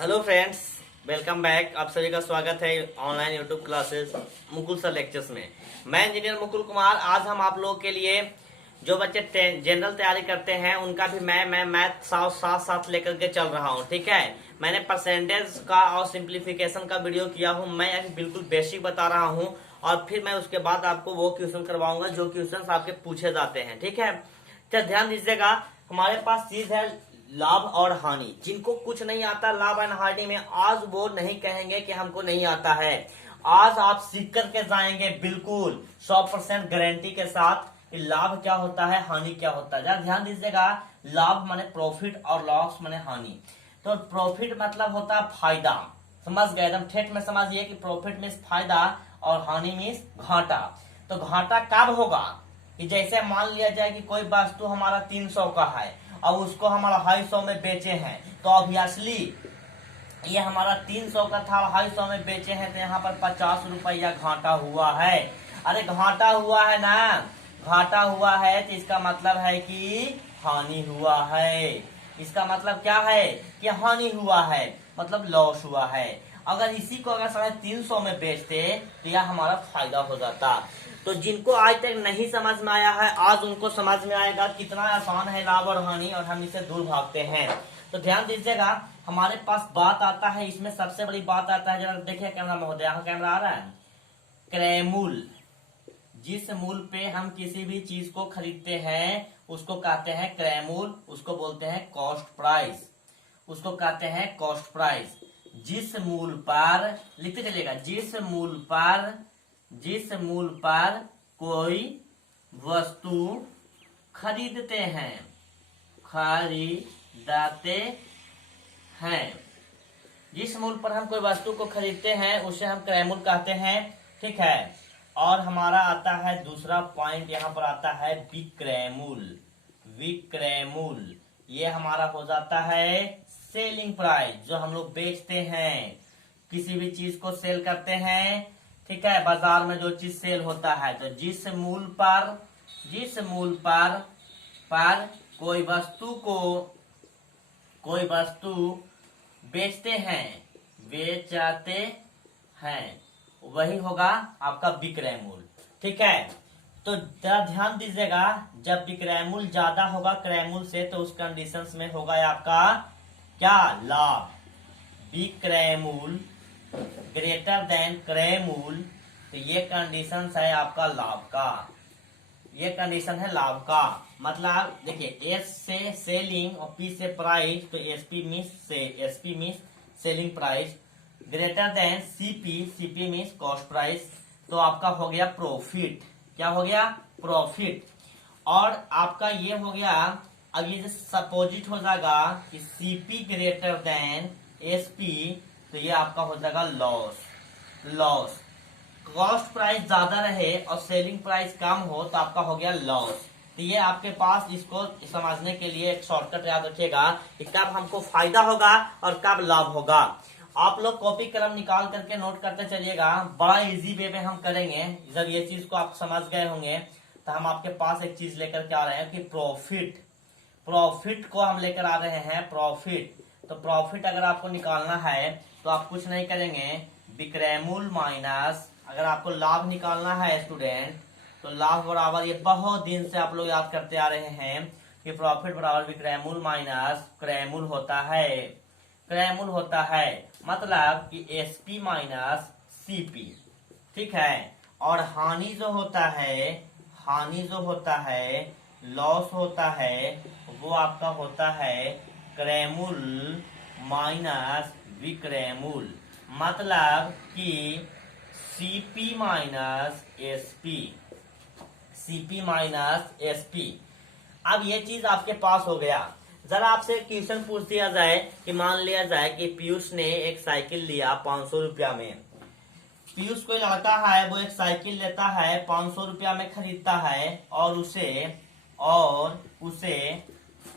Hello friends, welcome back. आप सभी का स्वागत है online YouTube classes Mukul sir lectures में। मैं इंजीनियर मुकुल कुमार। आज हम आप लोगों के लिए जो बच्चे जनरल तैयारी करते हैं उनका भी मैं मैथ साथ साथ लेकर के चल रहा हूं। ठीक है, मैंने परसेंटेज का और सिंप्लीफिकेशन का वीडियो किया हूं। मैं अभी बिल्कुल बेसिक बता रहा हूं और फिर मैं उसके बाद आपको वो क्वेश्चन करवाऊंगा जो क्वेश्चन आपके पूछे जाते हैं। ठीक है, तो ध्यान दीजिएगा। हमारे पास चीज है लाभ और हानि। जिनको कुछ नहीं आता लाभ और हानि में, आज वो नहीं कहेंगे कि हमको नहीं आता है। आज आप सीख करके जाएंगे बिल्कुल 100% गारंटी के साथ कि लाभ क्या होता है, हानि क्या होता है। जरा ध्यान दीजिएगा। लाभ माने प्रॉफिट और लॉस माने हानि। तो प्रॉफिट मतलब होता है फायदा। समझ गए? एकदम ठेठ में समझिए कि प्रॉफिट मीन्स फायदा और हानि मीन्स घाटा। तो घाटा कब होगा कि जैसे मान लिया जाए कि कोई वस्तु हमारा 300 का है और उसको हमारा 250 में बेचे हैं, तो ऑब्वियसली ये हमारा 300 का था, 250 में बेचे हैं, तो यहाँ पर 50 रुपया घाटा हुआ है। अरे घाटा हुआ है ना, घाटा हुआ है तो इसका मतलब है कि हानि हुआ है। इसका मतलब क्या है कि हानि हुआ है, मतलब लॉस हुआ है। अगर इसी को अगर 350 में बेचते तो यह हमारा फायदा हो जाता। तो जिनको आज तक नहीं समझ में आया है, आज उनको समझ में आएगा कितना आसान है लाभ और हानि, और हम इसे दूर भागते हैं। तो ध्यान दीजिएगा, हमारे पास बात आता है, इसमें सबसे बड़ी बात आता है, जरा देखिए कैमरा महोदय, यहाँ कैमरा आ रहा है। क्रय मूल्य। जिस मूल्य पे हम किसी भी चीज को खरीदते हैं उसको कहते हैं क्रय मूल्य, उसको बोलते हैं कॉस्ट प्राइस, उसको कहते हैं कॉस्ट प्राइस। जिस मूल्य पर, लिखते चलिएगा, जिस मूल्य पर कोई वस्तु खरीदते हैं, जिस मूल्य पर हम कोई वस्तु को खरीदते हैं उसे हम क्रय मूल्य कहते हैं। ठीक है, और हमारा आता है दूसरा पॉइंट, यहाँ पर आता है विक्रय मूल्य। विक्रय मूल्य ये हमारा हो जाता है सेलिंग प्राइस, जो हम लोग बेचते हैं, किसी भी चीज को सेल करते हैं। ठीक है, बाजार में जो चीज सेल होता है, तो जिस मूल्य पर कोई वस्तु बेचते हैं, वही होगा आपका विक्रय मूल्य। ठीक है, तो ध्यान दीजिएगा, जब विक्रय मूल्य ज्यादा होगा क्रय मूल्य से, तो उस कंडीशंस में होगा आपका क्या, लाभ। विक्रय मूल्य ग्रेटर देन क्रय मूल्य, तो ये कंडीशन है आपका लाभ का। ये कंडीशन है लाभ का। मतलब देखिए, एस से सेलिंग और पी से प्राइस, तो SP means selling price greater than CP means cost price, तो आपका हो गया प्रॉफिट। क्या हो गया? प्रॉफिट। और आपका ये हो गया, अब ये सपोजिट हो जाएगा कि सीपी ग्रेटर देन एसपी, तो ये आपका हो जाएगा लॉस। कॉस्ट प्राइस ज्यादा रहे और सेलिंग प्राइस कम हो तो आपका हो गया लॉस। तो ये आपके पास, इसको समझने के लिए एक शॉर्टकट याद रखिएगा कि कब हमको फायदा होगा और कब लाभ होगा। आप लोग कॉपी कलम निकाल करके नोट करते चलिएगा, बड़ा इजी वे में हम करेंगे। जब ये चीज को आप समझ गए होंगे तो हम आपके पास एक चीज लेकर के आ रहे हैं कि प्रॉफिट को हम लेकर आ रहे हैं, प्रॉफिट। तो प्रॉफिट अगर आपको निकालना है तो आप कुछ नहीं करेंगे, विक्रय मूल्य माइनस, अगर आपको लाभ निकालना है स्टूडेंट, तो लाभ बराबर, ये बहुत दिन से आप लोग याद करते आ रहे हैं कि प्रॉफिट बराबर विक्रय मूल्य माइनस क्रय मूल्य होता है। मतलब कि एसपी माइनस सीपी। ठीक है, और हानि जो होता है, लॉस होता है, वो आपका होता है क्रय मूल्य माइनस विक्रय मूल्य। मतलब कि सीपी माइनस एसपी। अब ये चीज आपके पास हो गया। जरा आपसे क्वेश्चन पूछ दिया जाए कि मान लिया जाए कि पीयूष ने एक साइकिल लिया 500 रुपया में। पीयूष कोई लड़का है, वो एक साइकिल लेता है, 500 रुपया में खरीदता है और उसे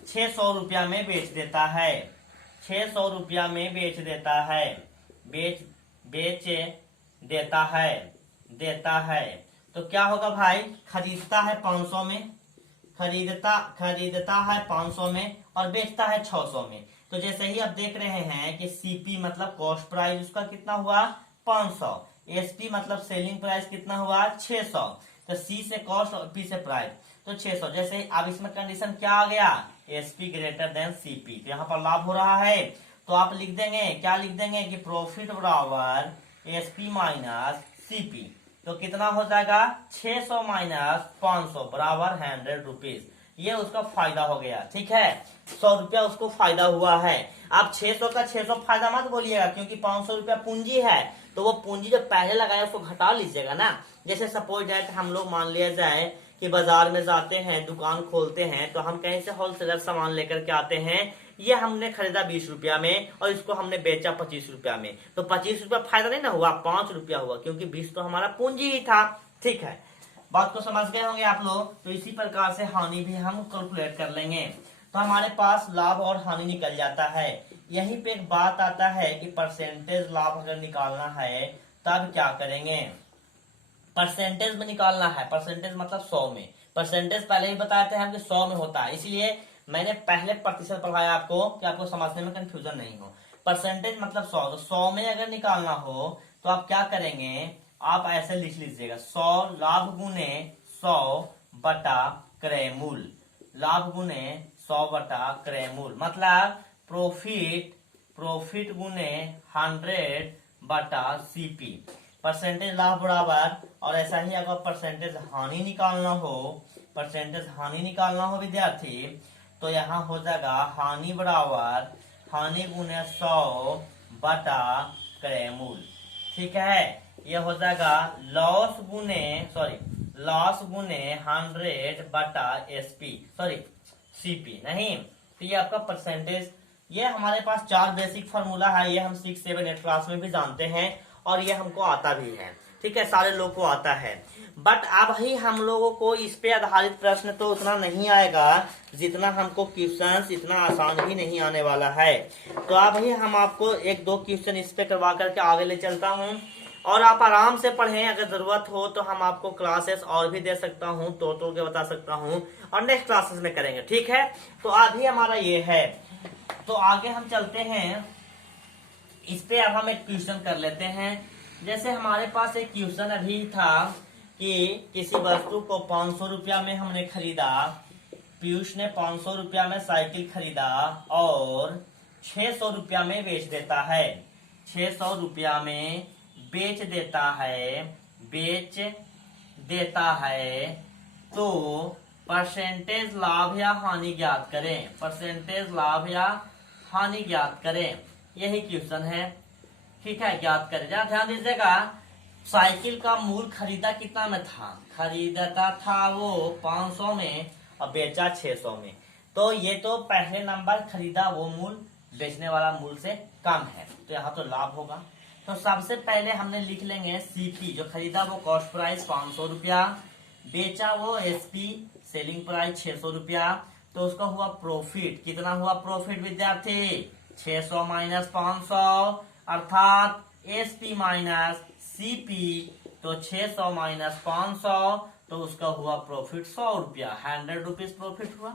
600 रुपया में बेच देता है। 600 रुपया में बेच देता है। तो क्या होगा भाई? खरीदता है 500 में और बेचता है 600 में। तो जैसे ही आप देख रहे हैं कि सीपी मतलब कॉस्ट प्राइस उसका कितना हुआ 500, एसपी मतलब सेलिंग प्राइस कितना हुआ 600, तो सी से कॉस्ट और पी से प्राइस तो 600। जैसे अब इसमें कंडीशन क्या आ गया एसपी ग्रेटर देन सीपी, तो यहाँ पर लाभ हो रहा है तो आप लिख देंगे क्या लिख देंगे कि प्रॉफिट बराबर एसपी माइनस सीपी, तो कितना हो जाएगा 600 माइनस 500 बराबर 100 रुपीज। ये उसका फायदा हो गया, ठीक है 100 रुपया उसको फायदा हुआ है। आप 600 का 600 फायदा मत बोलिएगा क्योंकि 500 रुपया पूंजी है, तो वो पूंजी जो पहले लगाया उसको घटा लीजिएगा ना। जैसे सपोज दैट हम लोग मान लिया जाए कि बाजार में जाते हैं दुकान खोलते हैं, तो हम कहीं से होलसेलर सामान लेकर के आते हैं, ये हमने खरीदा 20 रुपया में और इसको हमने बेचा 25 रुपया में, तो 25 रुपया फायदा नहीं ना हुआ 5 रुपया हुआ क्योंकि 20 तो हमारा पूंजी ही था, ठीक है बात को समझ गए होंगे आप लोग। तो इसी प्रकार से हानि भी हम कैलकुलेट कर लेंगे, तो हमारे पास लाभ और हानि निकल जाता है। यहीं पे एक बात आता है कि परसेंटेज लाभ अगर निकालना है तब क्या करेंगे, परसेंटेज में निकालना है, परसेंटेज मतलब 100 में, परसेंटेज पहले ही बताए थे हम कि 100 में होता है, इसलिए मैंने पहले प्रतिशत पढ़ाया आपको कि आपको समझने में कंफ्यूजन नहीं हो। परसेंटेज मतलब 100, तो 100 में अगर निकालना हो तो आप क्या करेंगे, आप ऐसे लिख लीजिएगा 100 लाभ गुने 100 बटा क्रय मूल, लाभ गुने 100 बटा क्रय मूल मतलब प्रॉफिट गुने 100 बटा सीपी, परसेंटेज लाभ बराबर। और ऐसा ही अगर परसेंटेज हानि निकालना हो, परसेंटेज हानि निकालना हो विद्यार्थी, तो यहाँ हो जाएगा हानि बराबर हानि गुने 100 बटा क्रय मूल, ठीक है ये हो जाएगा लॉस गुने 100 बटा सीपी नहीं, तो ये आपका परसेंटेज। ये हमारे पास 4 बेसिक फार्मूला है, ये हम 6, 7, 8 क्लास में भी जानते हैं और ये हमको आता भी है, ठीक है सारे लोग को आता है। बट अब ही हम लोगों को इस पे आधारित प्रश्न तो उतना नहीं आएगा जितना हमको क्वेश्चंस, इतना आसान भी नहीं आने वाला है। तो अब ही हम आपको 1-2 क्वेश्चन इस पे करवा करके आगे ले चलता हूँ और आप आराम से पढ़ें, अगर जरूरत हो तो हम आपको क्लासेस और भी दे सकता हूँ, तोड़ के बता सकता हूँ और नेक्स्ट क्लासेस में करेंगे, ठीक है। तो अभी हमारा ये है, तो आगे हम चलते हैं इस पे। अब हम एक क्वेश्चन कर लेते हैं। जैसे हमारे पास एक क्वेश्चन अभी था कि किसी वस्तु को 500 रुपया में हमने खरीदा, पीयूष ने 500 रुपया में साइकिल खरीदा और 600 रुपया में बेच देता है, 600 रुपया में बेच देता है, तो परसेंटेज लाभ या हानि ज्ञात करें, परसेंटेज लाभ या हानि ज्ञात करें, यही क्वेश्चन है, ठीक है ज्ञात करें। जरा ध्यान दीजिएगा, साइकिल का मूल खरीदा कितना में था, खरीदता था वो 500 में और बेचा 600 में, तो ये तो पहले नंबर खरीदा वो मूल बेचने वाला मूल से कम है, तो यहाँ तो लाभ होगा। तो सबसे पहले हमने लिख लेंगे सीपी, जो खरीदा वो कॉस्ट प्राइस 500 रुपया, बेचा वो एसपी सेलिंग प्राइस 600 रुपया, तो उसका हुआ प्रॉफिट, कितना हुआ प्रॉफिट विद्यार्थी 600 माइनस 500 अर्थात एसपी माइनस सीपी, तो 600 माइनस 500 तो उसका हुआ प्रॉफिट 100 रुपया, 100 रुपीज प्रॉफिट हुआ।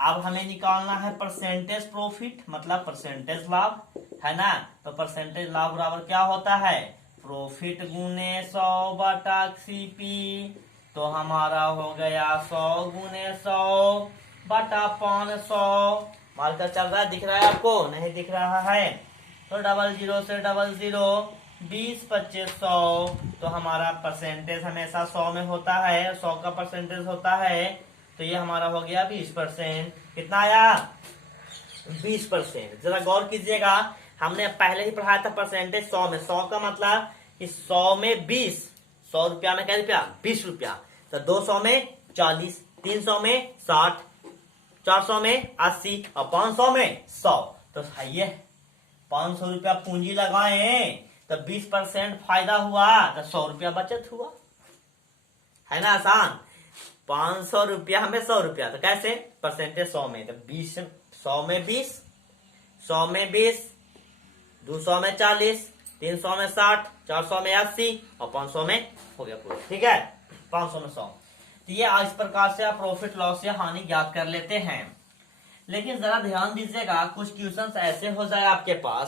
अब हमें निकालना है परसेंटेज प्रॉफिट मतलब परसेंटेज लाभ, है ना। तो परसेंटेज लाभ बराबर क्या होता है, प्रॉफिट गुने 100 बटा सीपी, तो हमारा हो गया 100 गुने 100 बटा 500। मार्कर चल रहा है, दिख रहा है आपको, नहीं दिख रहा है तो 00 से 00 20 25 100, तो हमारा परसेंटेज हमेशा 100 में होता है, 100 का परसेंटेज होता है, तो ये हमारा हो गया 20%। कितना आया 20%। जरा गौर कीजिएगा, हमने पहले ही पढ़ाया था परसेंटेज 100 में, 100 का मतलब कि 100 में 20, 100 रुपया में क्या रुपया 20 रुपया, तो 200 में 40, 300 में 60, 400 में 80 और 500 में 100, तो सही है 500 रुपया पूंजी लगाए तो 20% फायदा हुआ तो 100 रुपया बचत हुआ, है ना आसान। 500 रुपया में 100 रुपया, तो कैसे परसेंटेज 100 में, तो 20 100 में 20, 100 में 20, 200 में 40, 300 में 60, 400 में 80 और 500 में हो गया पूरा, ठीक है 500 में 100। तो ये इस प्रकार से आप प्रॉफिट लॉस या हानि ज्ञात कर लेते हैं। लेकिन जरा ध्यान दीजिएगा, कुछ क्वेश्चन ऐसे हो जाए आपके पास।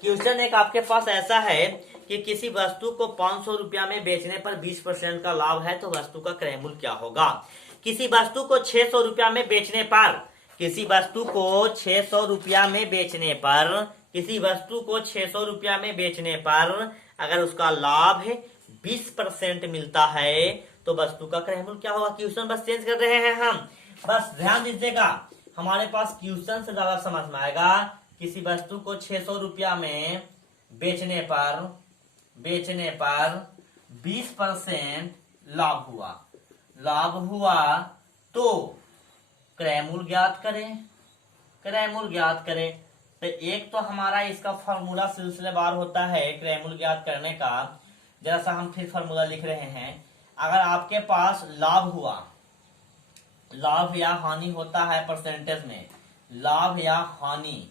क्वेश्चन एक आपके पास ऐसा है कि किसी वस्तु को 500 रुपया में बेचने पर 20% का लाभ है, तो वस्तु का क्रय मूल्य क्या होगा। किसी वस्तु को 600 रुपया में बेचने पर, किसी वस्तु को 600 रुपया में बेचने पर, किसी वस्तु को 600 रुपया में बेचने पर अगर उसका लाभ है 20% मिलता है, तो वस्तु का क्रय मूल्य क्या होगा। क्वेश्चन बस चेंज कर रहे हैं हम, बस ध्यान दीजिएगा, हमारे पास क्वेश्चन से ज्यादा समझ में आएगा। किसी वस्तु को 600 रुपया में बेचने पर 20% लाभ हुआ तो क्रय मूल्य ज्ञात करें। तो एक तो हमारा इसका फॉर्मूला सिलसिलेवार होता है क्रय मूल्य ज्ञात करने का। जरा सा हम फिर फॉर्मूला लिख रहे हैं। अगर आपके पास लाभ या हानि होता है परसेंटेज में, लाभ या हानि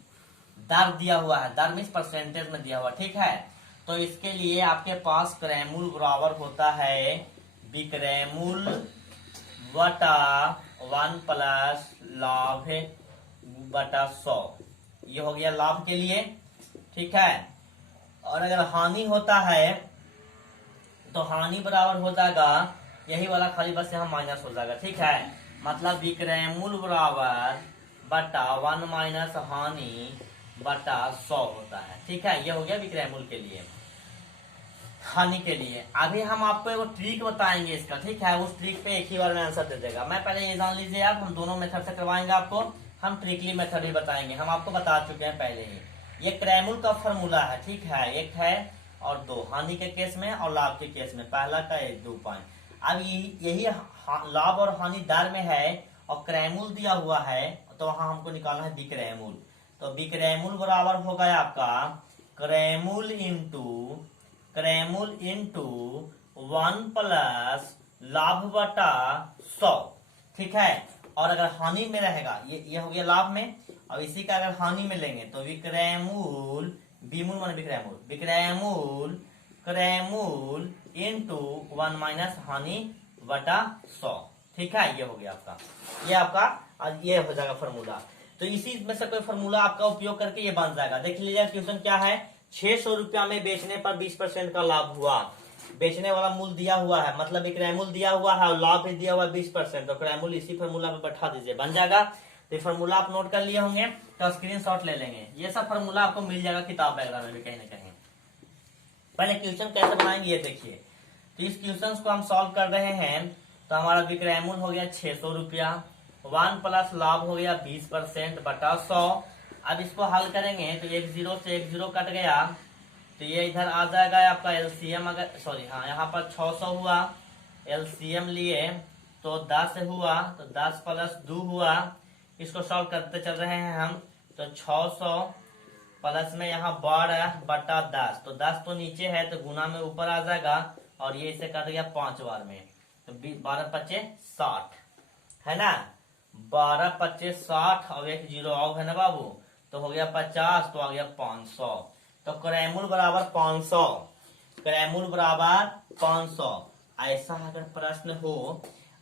दर दिया हुआ है, दर मीन्स परसेंटेज में दिया हुआ, ठीक है। तो इसके लिए आपके पास क्रय मूल्य बराबर होता है विक्रय मूल्य बटा 1 प्लस लाभ बटा 100। ये हो गया लाभ के लिए, ठीक है। और अगर हानि होता है तो हानि बराबर हो जाएगा, यही वाला खाली बस यहाँ माइनस हो जाएगा, ठीक है। मतलब विक्रय मूल्य बराबर बटा 1 माइनस हानि बटा 100 होता है, ठीक है। ये हो गया विक्रय मूल्य के लिए, हानि के लिए। अभी हम आपको एक ट्रिक बताएंगे इसका, ठीक है। उस ट्रिक पे एक ही बार में आंसर दे देगा। मैं पहले ये जान लीजिए आप, हम दोनों मेथड से करवाएंगे आपको, हम ट्रिकली मेथड भी बताएंगे, हम आपको बता चुके हैं पहले ही। ये क्रय मूल्य का फॉर्मूला है, ठीक है। एक है और दो, हानि के केस में और लाभ के केस में, पहला का 1 2 5। अब यही लाभ और हानि दर में है और क्रय मूल्य दिया हुआ है, तो वहां हमको निकालना है विक्रय मूल्य। तो विक्रय मूल्य बराबर हो गया आपका क्रय मूल्य इंटू 1 प्लस लाभ बटा 100, ठीक है। और अगर हानि में रहेगा, ये हो गया लाभ में, और इसी का अगर हानि में लेंगे तो विक्रय मूल्य इंटू 1 माइनस हानि बटा 100, ठीक है। ये हो गया आपका, ये आपका ये हो जाएगा फॉर्मूला। तो इसी में से कोई फॉर्मूला आपका उपयोग करके ये बन जाएगा। देख लीजिए क्वेश्चन क्या है, 600 रुपया में बेचने पर 20% का लाभ हुआ। बेचने वाला मूल्य दिया हुआ है, मतलब विक्रय मूल्य दिया हुआ है और लाभ भी दिया हुआ है 20%। तो क्रय मूल्य इसी फॉर्मूला पे बैठा दीजिए, बन जाएगा। तो फॉर्मूला आप नोट कर लिए होंगे, तो स्क्रीनशॉट ले लेंगे। ये सब फॉर्मूला आपको मिल जाएगा किताब वगैरह में भी कहीं ना कहीं। पहले क्वेश्चन कैसे बनाएंगे ये देखिए। तो इस क्वेश्चन को हम सॉल्व कर रहे हैं। तो हमारा विक्रय मूल्य हो गया 600 रुपया, 1 प्लस लाभ हो गया 20% बटा 100। अब इसको हल करेंगे तो 1 0 से 1 0 कट गया, तो ये इधर आ जाएगा आपका एलसीएम। अगर यहाँ पर 600 हुआ, एलसीएम लिए तो 10 हुआ, तो 10 प्लस 2 हुआ। इसको सॉल्व करते चल रहे हैं हम। तो 600 प्लस में यहाँ 12 बटा 10, तो 10 तो नीचे है तो गुना में ऊपर आ जाएगा, और ये इसे कट गया 5 बार में, तो 12 पच्चे 60 है ना। 12 पच्चे 60 और 1 0 और है ना बाबू, तो हो गया 50, तो आ गया 500। तो क्रय मूल्य बराबर 500, क्रय मूल्य बराबर 500।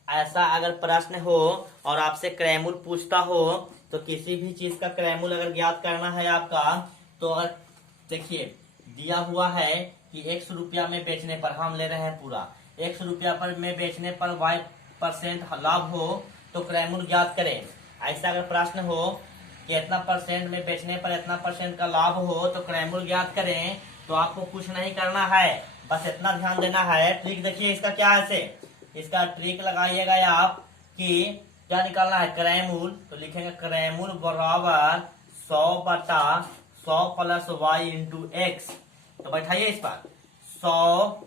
ऐसा अगर प्रश्न हो और आपसे क्रय मूल्य पूछता हो, तो किसी भी चीज का क्रय मूल्य अगर ज्ञात करना है आपका, तो अगर देखिए दिया हुआ है कि 100 रुपया में बेचने पर, हम ले रहे हैं पूरा 100 रुपया पर में बेचने पर y% लाभ हो तो क्रय मूल्य ज्ञात करें। ऐसा अगर प्रश्न हो कि इतना परसेंट में बेचने पर इतना % का लाभ हो तो क्रय मूल्य ज्ञात करें, तो आपको कुछ नहीं करना है, बस इतना ध्यान देना है। ट्रिक देखिए इसका क्या है, इसका ट्रिक लगाइएगा आप कि क्या निकालना है क्रय मूल्य। तो लिखेंगे क्रय मूल्य बराबर 100 बटा 100 प्लस y इंटू एक्स। तो बैठाइए इस पर 100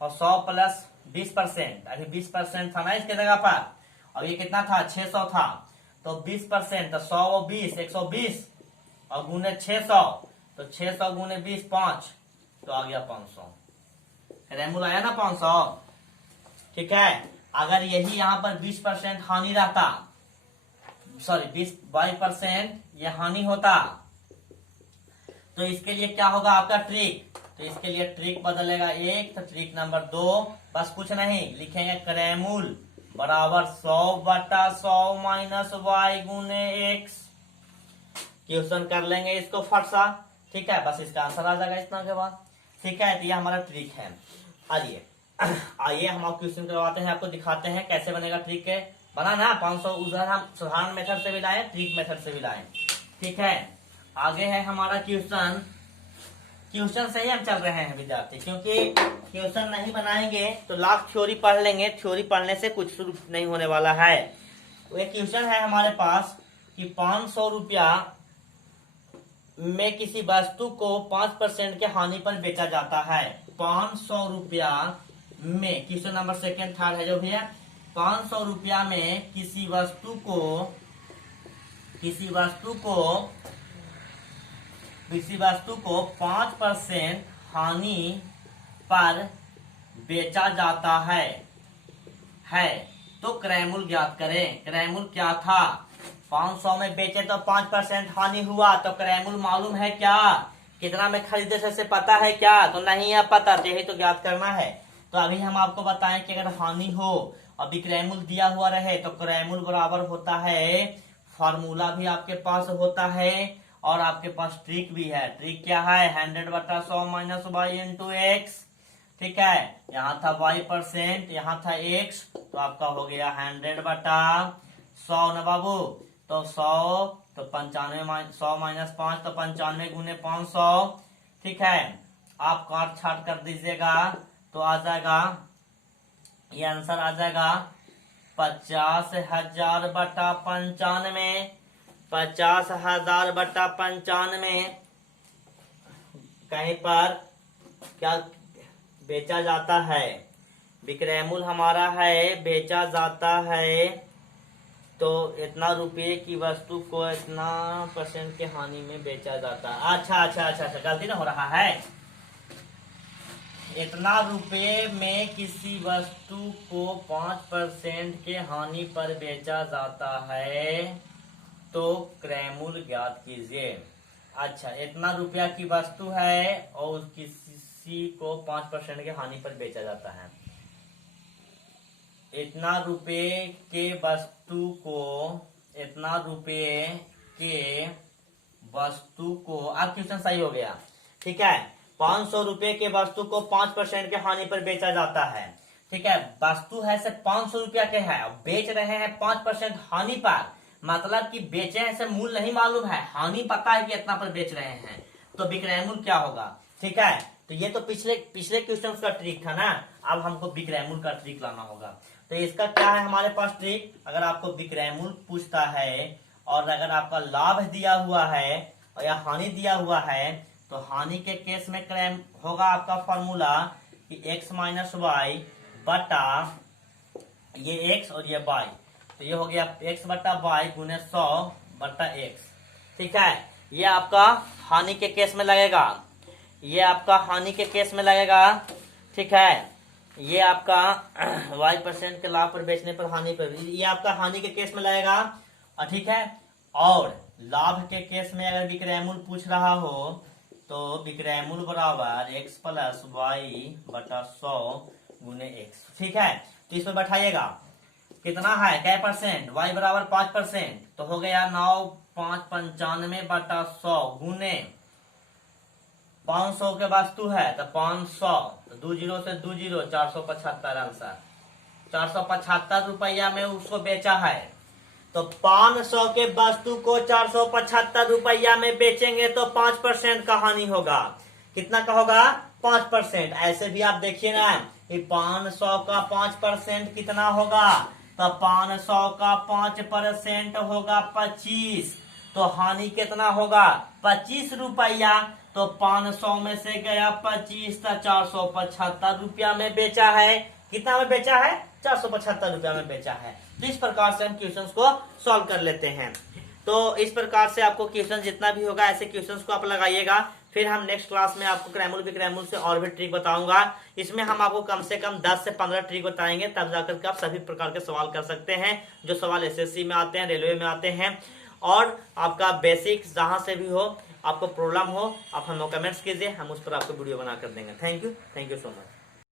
और 100 प्लस 20%, अभी 20% था ना इसके जगह पर, और ये कितना था 600 था, तो 20%, तो 100 और 20 120 और गुने 600, तो 600 गुने 20 5, तो आ गया 500। क्रय मूल्य आया ना 500, ठीक है। अगर यही यहाँ पर 20% हानि रहता, सॉरी 22% ये हानि होता, तो इसके लिए क्या होगा आपका ट्रिक। तो इसके लिए ट्रिक बदलेगा 1, तो ट्रिक नंबर 2, बस कुछ नहीं लिखेंगे क्रय मूल्य बराबर 100/100 माइनस वाई गुने एक्स। क्वेश्चन कर लेंगे इसको फट सा, ठीक है, बस इसका आंसर आ जाएगा इतना के बाद। ठीक है, तो ये हमारा ट्रिक है। आइए हम आप क्वेश्चन करवाते हैं, आपको दिखाते हैं कैसे बनेगा ट्रिक के बनाना। 500 उधर हम साधारण मेथड से भी लाए, ट्रिक मेथड से भी लाए। ठीक है, आगे है हमारा क्वेश्चन। क्वेश्चन से ही हम चल रहे हैं विद्यार्थी, क्योंकि क्वेश्चन नहीं बनाएंगे तो लाख थ्योरी पढ़ लेंगे, थ्योरी पढ़ने से कुछ शुरू नहीं होने वाला है। तो एक क्वेश्चन है हमारे पास कि 500 रुपया में किसी वस्तु को 5% के हानि पर बेचा जाता है। 500 रुपया में, क्वेश्चन नंबर सेकेंड थर्ड है जो भी है, 500 रुपया में किसी वस्तु को 5% हानि पर बेचा जाता है तो क्रयमूल्य ज्ञात करें। क्रयमूल्य क्या था? 500 में बेचे तो 5% हानि हुआ, तो क्रयमूल्य मालूम है क्या? कितना में खरीदे से पता है क्या? तो नहीं है पता, तो यही तो ज्ञात करना है। तो अभी हम आपको बताएं कि अगर हानि हो और विक्रयमूल्य दिया हुआ रहे तो क्रयमूल्य बराबर होता है, फॉर्मूला भी आपके पास होता है और आपके पास ट्रिक भी है। ट्रिक क्या है? 100/100 माइनस वाई इंटू एक्स। ठीक है, यहाँ था y%, यहाँ था x, तो आपका हो गया 100/100 ना बाबू। तो 100 तो 95 100 माइनस 5 तो 95 गुने 500। ठीक है, आप काट छाट कर दीजिएगा तो आ जाएगा, ये आंसर आ जाएगा 50,000/95। 50,000/95 कहीं पर क्या बेचा जाता है? विक्रयमूल्य हमारा है, बेचा जाता है, तो इतना रुपये की वस्तु को इतना % के हानि में बेचा जाता है। अच्छा, गलती ना हो रहा है। इतना रुपये में किसी वस्तु को 5% के हानि पर बेचा जाता है तो क्रयमूल्य ज्ञात कीजिए। अच्छा, इतना रुपया की वस्तु है और किसी को 5% के हानि पर बेचा जाता है। इतना रुपये के वस्तु को अब क्वेश्चन सही हो गया। ठीक है, 500 रुपये के वस्तु को 5% के हानि पर बेचा जाता है। ठीक है, वस्तु है सिर्फ 500 रुपया के है, बेच रहे हैं 5% हानि पर, मतलब कि बेचे हैं से मूल्य नहीं मालूम है, हानि पता है कि इतना पर बेच रहे हैं, तो विक्रयमूल्य क्या होगा? ठीक है, तो ये तो पिछले क्वेश्चन का ट्रिक था ना, अब हमको विक्रयमूल्य का ट्रिक लाना होगा। तो इसका क्या है हमारे पास ट्रिक? अगर आपको विक्रयमूल्य पूछता है और अगर आपका लाभ दिया हुआ है और या हानि दिया हुआ है, तो हानि के केस में क्रय होगा आपका फॉर्मूला कि x माइनस वाई बटा ये x और ये y, तो ये हो गया x बटा वाई गुने 100/x। ठीक है, ये आपका हानि के केस में लगेगा, ये आपका हानि के केस में लगेगा। ठीक है, ये आपका y% के लाभ पर बेचने पर हानि पर, ये आपका हानि के केस में लगेगा। ठीक है, और लाभ के केस में अगर विक्रयमूल्य पूछ रहा हो तो विक्रयमूल्य बराबर x प्लस y/100 गुने x। ठीक है, तो इस पर बैठाइएगा, कितना है क्या %? y बराबर 5%, तो हो गया 9,595/100 गुने 500 के वस्तु है तो 500, तो 20 से 20 475 आंसर। 475 रुपया में उसको बेचा है, तो 500 के वस्तु को 475 रुपया में बेचेंगे तो 5% का हानि होगा। कितना का होगा? 5%। ऐसे भी आप देखिए ना कि 500 का 5% कितना होगा? तो 500 का 5% होगा 25, तो हानि कितना होगा? 25 रुपया। तो 500 में से गया 25, तो 475 रुपया में बेचा है। कितना में बेचा है? 475 रुपया में बेचा है। तो इस प्रकार से हम क्वेश्चंस को सॉल्व कर लेते हैं। तो इस प्रकार से आपको क्वेश्चन जितना भी होगा ऐसे क्वेश्चंस को आप लगाइएगा। फिर हम नेक्स्ट क्लास में आपको क्रयमूल्य विक्रयमूल्य से और भी ट्रिक बताऊंगा। इसमें हम आपको कम से कम 10 से 15 ट्रिक बताएंगे, तब जाकर के आप सभी प्रकार के सवाल कर सकते हैं, जो सवाल एसएससी में आते हैं, रेलवे में आते हैं, और आपका बेसिक जहां से भी हो, आपको प्रॉब्लम हो, आप हमें कमेंट्स कीजिए, हम उस पर आपको वीडियो बना कर देंगे। Thank you so much.